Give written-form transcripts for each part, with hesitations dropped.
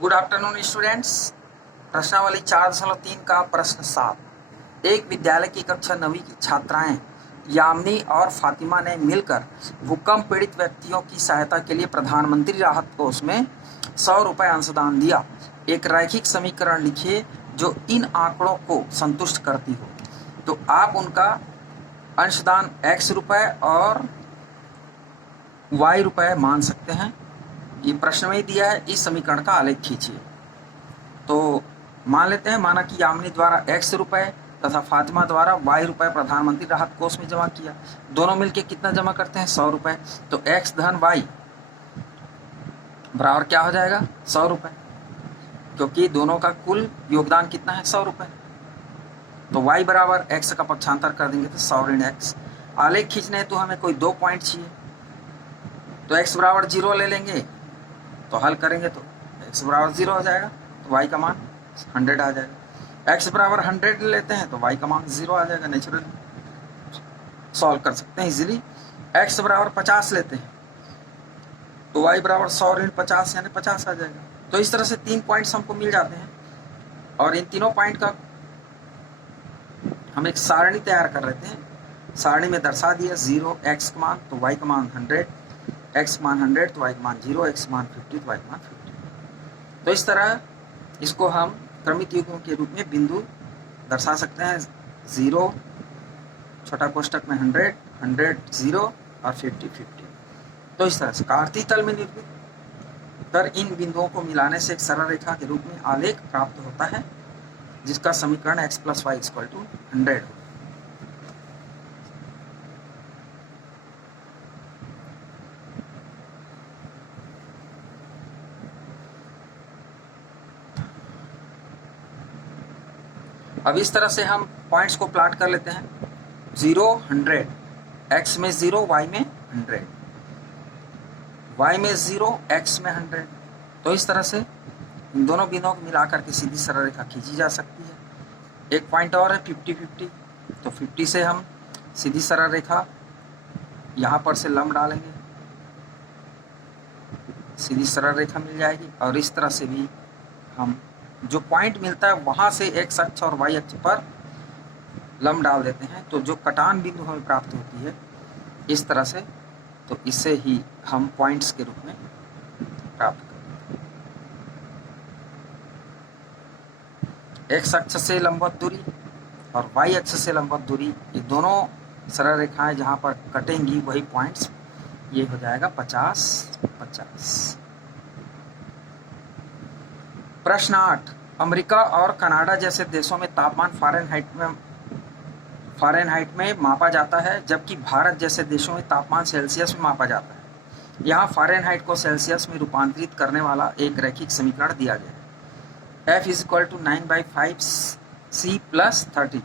Good afternoon students. प्रश्नावली 4.3 का प्रश्न 7। एक विद्यालय की कक्षा 9वीं की छात्राएं यामिनी और फातिमा ने मिलकर भूकंप पीड़ित व्यक्तियों की सहायता के लिए प्रधानमंत्री राहत कोष में 100 रुपये अंशदान दिया। एक रैखिक समीकरण लिखिए जो इन आंकड़ों को संतुष्ट करती हो। तो आप उनका अंशदान x रुपये और y रुपये मान सकते हैं। ये प्रश्न में दिया है, इस समीकरण का आलेख खींचिए। तो मान लेते हैं, माना कि यामिनी द्वारा x रुपये तथा फातिमा द्वारा y रुपये प्रधानमंत्री राहत कोष में जमा किया। दोनों मिलके कितना जमा करते हैं? 100 रुपये। तो x धन y बराबर क्या हो जाएगा? 100 रुपये, क्योंकि दोनों का कुल योगदान कितना है? 100 रुपये। तो y बराबर x का पक्षांतर कर देंगे तो 100 ऋण x। आलेख खींचने तो हमें कोई 2 पॉइंट चाहिए, तो x बराबर 0 ले लेंगे। तो हल करेंगे तो x बराबर 0 हो जाएगा, तो y का मान 100 आ जाएगा। x बराबर 100 लेते हैं तो y का मान 0 आ जाएगा। नेचुरली सॉल्व कर सकते हैं इजीली। x बराबर 50 लेते हैं तो y बराबर 100 ऋण 50 यानी 50 आ जाएगा। तो इस तरह से 3 पॉइंट्स हमको मिल जाते हैं और इन तीनों पॉइंट का हम एक सारणी तैयार कर लेते हैं। सारणी में दर्शा दिया 0 x का मान तो y का मान 100, x मान 100 तो y का मान 0, x मान 50 तो y का मान 50। तो इस तरह इसको हम क्रमिक युग्मों के रूप में बिंदु दर्शा सकते हैं। 0 छोटा कोष्टक में 100, 100 0 और 50 50। तो इस तरह से कार्तीय तल में निर्मित कर इन बिंदुओं को मिलाने से एक सरल रेखा के रूप में आलेख प्राप्त होता है, जिसका समीकरण x + y = 100 हो। अब इस तरह से हम पॉइंट्स को प्लॉट कर लेते हैं। 0 100, x में 0 y में 100, y में 0 x में 100। तो इस तरह से इन दोनों बिंदुओं को मिलाकर के सीधी सरल रेखा खींची जा सकती है। एक पॉइंट और है 50 50। तो 50 से हम सीधी सरल रेखा यहाँ पर से लंब डालेंगे, सीधी सरल रेखा मिल जाएगी। और इस तरह से भी हम जो पॉइंट मिलता है वहाँ से x अक्ष और y अक्ष पर लंब डाल देते हैं, तो जो कटान बिंदु हमें प्राप्त होती है इस तरह से, तो इसे ही हम पॉइंट्स के रूप में प्राप्त करते हैं। x अक्ष से लंबवत दूरी और y अक्ष से लंबवत दूरी, ये दोनों सरल रेखाएं जहाँ पर कटेंगी वही पॉइंट्स, ये हो जाएगा 50 50। प्रश्न 8। अमेरिका और कनाडा जैसे देशों में तापमान फ़ारेनहाइट में मापा जाता है, जबकि भारत जैसे देशों में तापमान सेल्सियस में मापा जाता है। यहाँ फ़ारेनहाइट को सेल्सियस में रूपांतरित करने वाला एक रैखिक समीकरण दिया गया है। F = 9/5 C + 32।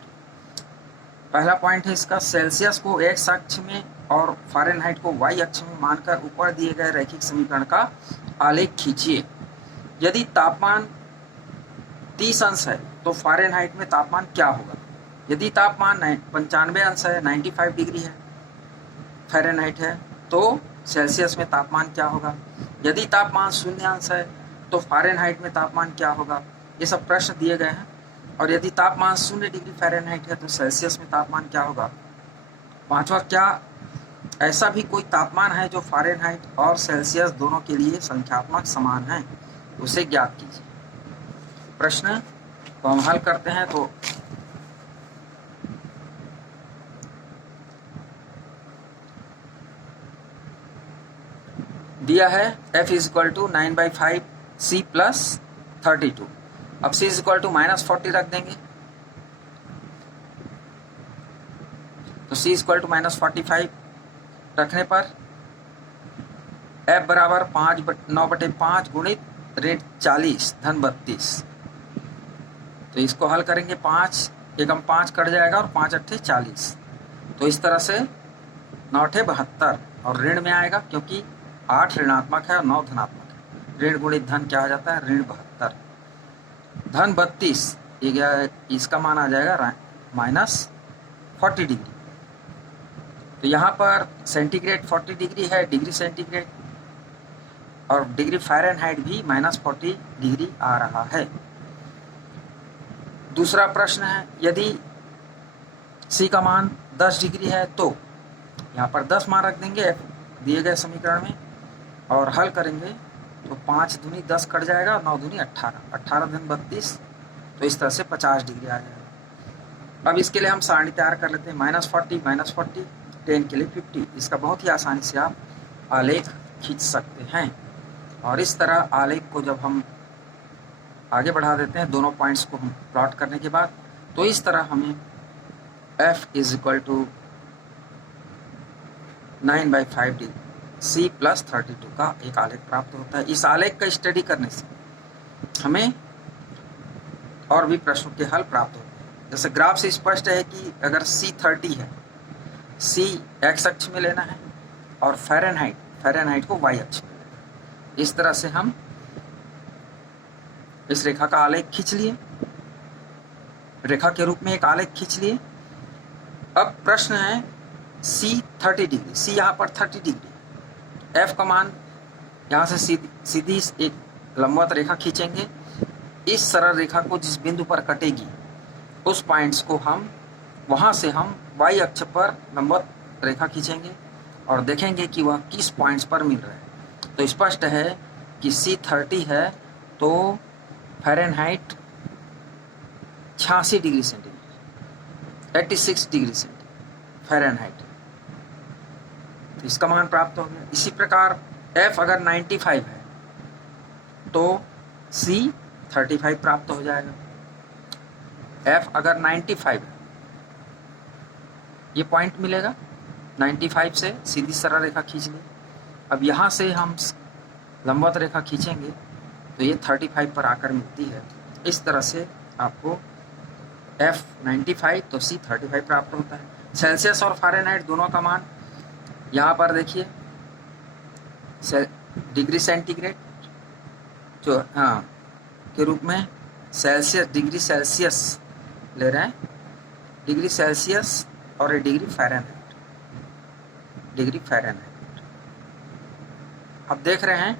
पहला पॉइंट है इसका, सेल्सियस को x अक्ष में और फ़ारेनहाइट को y अक्ष में मानकर ऊपर दिए गए रैखिक समीकरण का आलेख खींचिए। यदि तापमान 30 अंश है तो फ़ारेनहाइट में तापमान क्या होगा? यदि तापमान 95 अंश है, 95 डिग्री है फ़ारेनहाइट है, तो सेल्सियस में तापमान क्या होगा? यदि तापमान 0 अंश है तो फ़ारेनहाइट में तापमान क्या होगा? ये सब प्रश्न दिए गए हैं। और यदि तापमान 0 डिग्री फ़ारेनहाइट है तो सेल्सियस में तापमान क्या होगा? पांचवा, क्या ऐसा भी कोई तापमान है जो फ़ारेनहाइट और सेल्सियस दोनों के लिए संख्यात्मक समान है? उसे ज्ञात कीजिए। प्रश्न को हम हल करते हैं तो दिया है F = 9/5 C + 32। अब C = -40 रख देंगे तो C = -45 रखने पर F बराबर 9/5 गुणित ऋण 40 धन 32। तो इसको हल करेंगे, 5 एकम 5 कट जाएगा और 5 अट्ठे 40। तो इस तरह से 9 अट्ठे 72 और ऋण में आएगा, क्योंकि 8 ऋणात्मक है और 9 धनात्मक है। ऋण गुणित धन क्या हो जाता है? ऋण 72 धन 32। इसका मान आ जाएगा -40 डिग्री। तो यहाँ पर सेंटीग्रेड 40 डिग्री है, डिग्री सेंटीग्रेड और डिग्री फ़ारेनहाइट भी -40 डिग्री आ रहा है। दूसरा प्रश्न है, यदि C का मान 10 डिग्री है तो यहाँ पर 10 मान रख देंगे दिए गए समीकरण में और हल करेंगे तो 5 दूनी 10 कट जाएगा, 9 दूनी 18, 18 दूनी 32, तो इस तरह से 50 डिग्री आ जाएगा। अब इसके लिए हम सारणी तैयार कर लेते हैं, -40 -40, 10 के लिए 50। इसका बहुत ही आसानी से आप आलेख खींच सकते हैं और इस तरह आलेख को जब हम आगे बढ़ा देते हैं दोनों पॉइंट्स को हम प्लॉट करने के बाद, तो इस तरह हमें F = 9/5 डिग्री C + 32 का एक आलेख प्राप्त होता है। इस आलेख का स्टडी करने से हमें और भी प्रश्नों के हल प्राप्त होते हैं। जैसे ग्राफ से स्पष्ट है कि अगर C 30 है, C x अक्ष में लेना है और फ़ारेनहाइट को y अक्ष में लेना है। इस तरह से हम इस रेखा का आलेख खींच लिए, रेखा के रूप में एक आलेख खींच लिए। अब प्रश्न है C 30 डिग्री, C यहाँ पर 30 डिग्री, F का मान यहाँ से सीधी एक लंबवत रेखा खींचेंगे। इस सरल रेखा को जिस बिंदु पर कटेगी उस पॉइंट्स को हम वहाँ से हम y अक्ष पर लंबवत रेखा खींचेंगे और देखेंगे कि वह किस पॉइंट्स पर मिल रहा है। तो स्पष्ट है कि C 30 है तो Fahrenheit 86 degree centigrade, 86 degree centigrade Fahrenheit, तो इसका मान प्राप्त हो गया। इसी प्रकार F अगर 95 है तो C 35 प्राप्त हो जाएगा। F अगर 95 है, ये पॉइंट मिलेगा, 95 से सीधी सरल रेखा खींच ली। अब यहाँ से हम लंबवत रेखा खींचेंगे तो ये 35 पर आकर मिलती है। इस तरह से आपको F 95 तो C 35 प्राप्त होता है। सेल्सियस और फ़ारेनहाइट दोनों का मान यहाँ पर देखिए, डिग्री सेंटीग्रेड जो के रूप में सेल्सियस, डिग्री सेल्सियस ले रहे हैं, डिग्री सेल्सियस और ये डिग्री फ़ारेनहाइट, डिग्री फ़ारेनहाइट। अब देख रहे हैं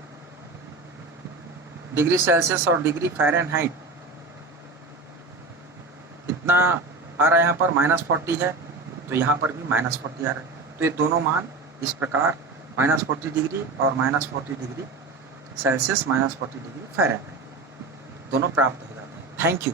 डिग्री सेल्सियस और डिग्री फ़ारेनहाइट कितना आ रहा है, यहाँ पर -40 है तो यहाँ पर भी -40 आ रहा है। तो ये दोनों मान इस प्रकार -40 डिग्री और -40 डिग्री सेल्सियस, -40 डिग्री फ़ारेनहाइट दोनों प्राप्त हो जाते हैं। Thank you.